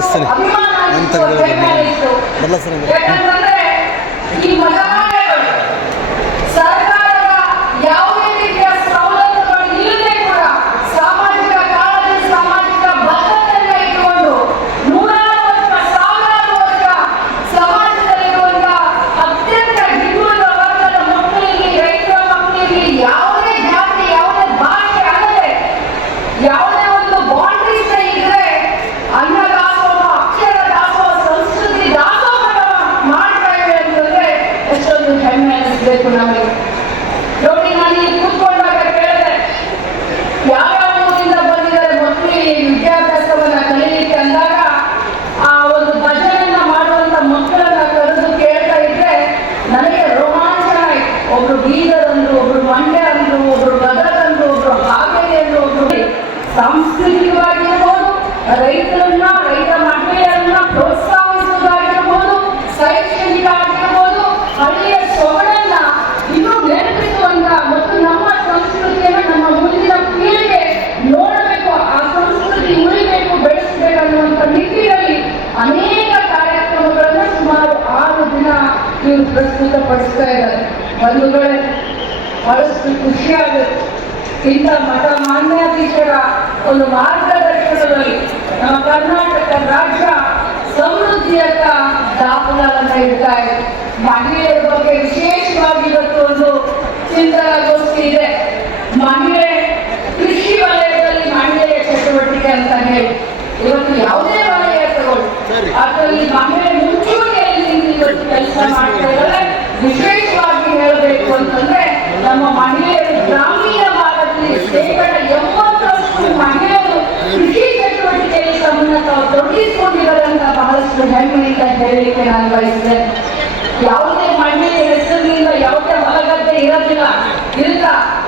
ಕಳಿಸ್ತೇನೆ. ಅಂತ. ಬರಲ್ಲ ಸರ್ ನಮಗೆ. ನೋಡಿ ಕೂತ್ಕೊಂಡಾಗ ಕೇಳಿದೆ. ಯಾವ ಊರಿಂದ ಬಂದಿದ್ದಾರೆ ಮಕ್ಕಳಿಗೆ ಈ ವಿದ್ಯಾಭ್ಯಾಸವನ್ನ ಕಲೀಲಿಕ್ಕೆ ಅಂದಾಗ ಆ ಒಂದು ಭಜನೆಯನ್ನ ಮಾಡುವಂತ ಮಕ್ಕಳನ್ನ ಕರೆದು ಕೇಳ್ತಾ ಇದ್ರೆ ನನಗೆ ರೋಮಾಂಚನ ಆಯ್ತು. ಒಬ್ರು ಬೀದರಂದ್ರು, ಒಬ್ರು ಮಂಡ್ಯ ಅಂದ್ರು ಒಬ್ರು ಗದಗ ಅಂದ್ರು ಒಬ್ರು ಹಾವೇರಿ ಅಂದ್ರು ಒಬ್ರು ಸಾಂಸ್ಕೃತಿಕವಾಗಿರ್ಬೋದು ರೈತರನ್ನ, ರೈತ ಮಹಿಳೆಯರನ್ನ ಪ್ರೋತ್ಸಾಹಿಸುವುದಾಗಿರ್ಬೋದು ದಿನ ಪ್ರಸ್ತುತ ಪಡಿಸ್ತಾ ಇದ್ದಾರೆ. ಬಂಧುಗಳೇ ಬಹಳಷ್ಟು ಖುಷಿಯಾಗುತ್ತೆ ಇಂಥ ಮಠ ಮಾನ್ಯಾಧೀಶರ ಒಂದು ಮಾರ್ಗದರ್ಶನದಲ್ಲಿ ನಮ್ಮ ಕರ್ನಾಟಕ ರಾಜ್ಯ ಸಮೃದ್ಧಿಯತ್ತ ದಾಖಲನ್ನ ಇಡ್ತಾ ಇದೆ. ಮಹಿಳೆಯರ ಬಗ್ಗೆ ವಿಶೇಷವಾಗಿ ಇವತ್ತು ಒಂದು ಚಿಂತನಾಗೋಷ್ಠಿ ಇದೆ. ಮಹಿಳೆ ಕೃಷಿ ವಲಯದಲ್ಲಿ ಮಹಿಳೆಯ ಚಟುವಟಿಕೆ ಅಂತ ಹೇಳಿ. ಇವತ್ತು ಯಾವುದೇ ವಲಯ ತಗೊಳ್ಳಿ. ಅದರಲ್ಲಿ ಮಹಿಳೆ ನಿಂತು ಇವತ್ತು ಕೆಲಸ ಮಾಡ್ತಾ ವಿಶೇಷವಾಗಿ ಹೇಳಬೇಕು ಅಂತಂದ್ರೆ, ನಮ್ಮ ಮಹಿಳೆಯರು ಗ್ರಾಮೀಣ ಭಾಗದಲ್ಲಿ ಶೇಕಡ ಎಂಬತ್ತರಷ್ಟು ಮಹಿಳೆಯರು ಕೃಷಿ ಚಟುವಟಿಕೆಯಲ್ಲಿ ತಮ್ಮನ್ನ ತಾವು ತೊಡಗಿಸಿಕೊಂಡಿದ್ದಾರೆ ಅಂತ ಬಹಳಷ್ಟು ಹೆಮ್ಮೆಯಿಂದ ಹೇಳಲಿಕ್ಕೆ ನಾನು ಬಯಸಿದೆ. ಯಾವುದೇ ಮಹಿಳೆಯ ಹೆಸರಿನಿಂದ ಯಾವುದೇ ಹೊಲಗದ್ದೆ ಇರೋದಿಲ್ಲ. ಇರುತ್ತೆ?